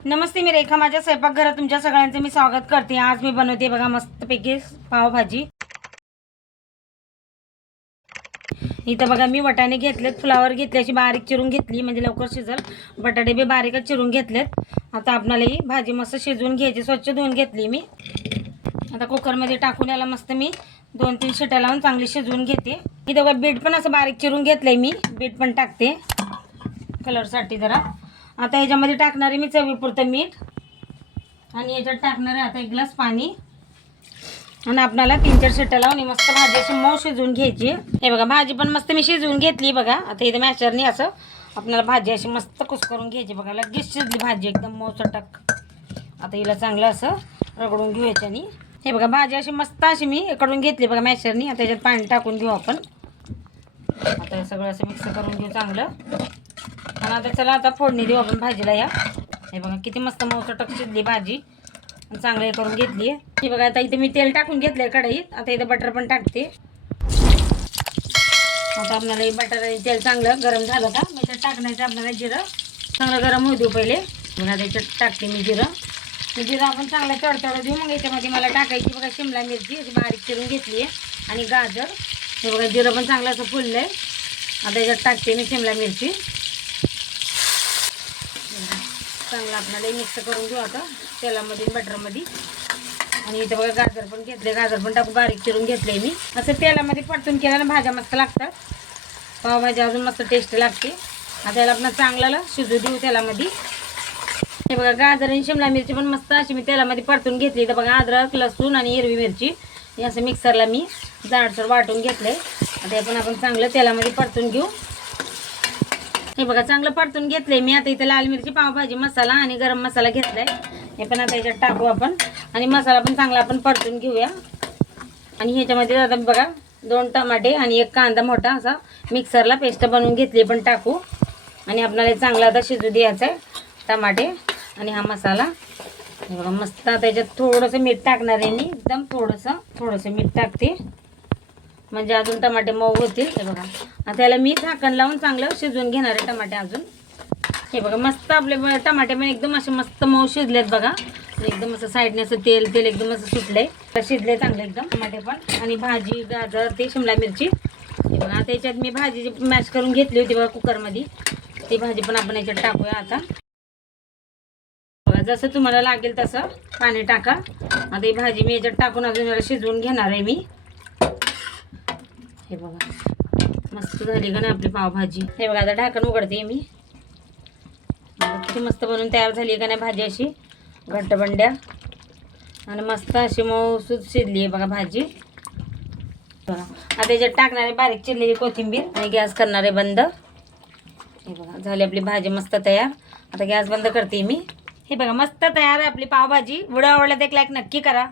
नमस्ते मी रेखा. माझ्या स्वयंपाकघरात तुमच्या सगळ्यांचं मी स्वागत करते. आज मी बनवते बघा मस्तपैकी पावभाजी. इथं बघा मी वटाणे घेतलेत फ्लावर घेतली अशी बारीक चिरून घेतली म्हणजे लवकर शिजल. बटाटे बी बारीकच चिरून घेतलेत. आता आपणालाही भाजी मस्त शिजवून घ्यायची स्वच्छ धुवून घेतली मी. आता कुकरमध्ये टाकून याला मस्त मी दोन तीन शिट्या लावून चांगली शिजवून घेते. इथं बघा बीट पण असं बारीक चिरून घेतलंय मी. बीट पण टाकते. कलरसाठी जरा. आता याच्यामध्ये टाकणार आहे मी चवीपुरतं मीठ. आणि याच्यात टाकणार आहे आता एक ग्लास पाणी. आणि आपणाला तीन चार शिट्ट्या लावून मस्त भाजी अशी मऊ शिजवून घ्यायची. हे बघा भाजी पण मस्त मी शिजवून घेतली बघा. आता इथं मॅचरनी असं. आपल्याला भाजी अशी मस्त कुस्करून घ्यायची बघा. लगेच शिजली भाजी एकदम मऊ चटक. आता हिला चांगलं असं रगडून घेऊ याच्यानी हे बघा भाजी अशी मस्त अशी मी इकडून घेतली बघा मॅचरनी आता याच्यात पाणी टाकून घेऊ आपण. आता सगळं असं मिक्स करून घेऊ चांगलं. आणि आता चला आता फोडणी देऊ आपण भाजीला या. हे बघा किती मस्त मौसटक शिजली भाजी. चांगली करून घेतली. आहे हे बघा आता इथे मी तेल टाकून घेतलंय कढईत. आता इथं बटर पण टाकते. आता आपल्याला हे बटर तेल चांगलं गरम झालं का मी त्यात टाकण्याचं आपल्याला जिरं. चांगलं गरम होऊ देऊ पहिले. पुन्हा आता याच्यात टाकते मी जिरं. जिरं आपण चांगलं तडतड देऊ. मग याच्यामध्ये मला टाकायची बघा शिमला मिरची. अशी बारीक चिरून घेतली आहे. आणि गाजर. हे बघा जिरं पण चांगलं असं फुललं आहे आता याच्यात टाकते मी शिमला मिरची. चांगलं आपल्याला मिक्स करून घेऊ आता तेलामध्ये बटरमध्ये. आणि इथं बघा गाजर पण घेतले गाजर पण टाकू बारीक चिरून घेतले मी. असं तेलामध्ये परतून केल्यानं भाज्या मस्त लागतात. पावभाजी अजून मस्त टेस्ट लागते. आता याला आपण चांगल्याला शिजू देऊ तेलामध्ये. हे बघा गाजर आणि शिमला मिरची पण मस्त अशी मी तेलामध्ये परतून घेतली. तर बघा अद्रक लसूण आणि हिरवी मिरची. हे असं मिक्सरला मी जाडसर वाटून घेतलंय. आता हे पण आपण चांगलं तेलामध्ये परतून घेऊ. हे बघा चांगलं परतून घेतलंय. मी आता इथे लाल मिरची पावभाजी मसाला आणि गरम मसाला घेतलाय. हे पण आता याच्यात टाकू आपण. आणि मसाला पण चांगला आपण परतून घेऊया. आणि ह्याच्यामध्ये आता बघा दोन टमाटे आणि एक कांदा मोठा असा मिक्सरला पेस्ट बनवून घेतली पण टाकू. आणि आपल्याला चांगला आता शिजू द्यायचा आहे टमाटे आणि हा मसाला. हे बघा मस्त आता याच्यात थोडंसं मीठ टाकणार आहे मी. एकदम थोडंसं थोडंसं मीठ टाकते. म्हणजे अजून टमाटे मऊ होतील. हे बघा. आता याला मी झाकण लावून चांगलं शिजवून घेणार आहे टमाटे अजून. हे बघा मस्त आपले टमाटे पण एकदम असे मस्त मऊ शिजलेत बघा. एकदम असं साईडने असं तेल तेल एकदम असं सुटलंय. तर शिजले चांगले एकदम टमाटे पण. आणि भाजी गाजर ते शिमला मिरची. हे बघा आता याच्यात मी भाजी मॅश करून घेतली होती बघा कुकरमध्ये. ती भाजी पण आपण याच्यात टाकूया आता. बघा जसं तुम्हाला लागेल तसं पाणी टाका. आता ही भाजी मी याच्यात टाकून अजून शिजवून घेणार आहे मी. हे बघा. मस्त झाली का नाही आपली पावभाजी? हे बघा आता ढाकण उघडते मी. किती मस्त बनवून तयार झाली का नाही भाजी अशी. घट्ट बंड्या आणि मस्त अशी मऊसूद शिजली आहे बघा भाजी. बघा. आता त्याच्यात टाकणारे बारीक चिरलेली कोथिंबीर आणि गॅस करणार आहे बंद. हे बघा झाली आपली भाजी मस्त तयार. आता गॅस बंद करते मी. हे बघा मस्त तयार आहे आपली पावभाजी. व्हिडिओ आवडला तर एक लाईक नक्की करा.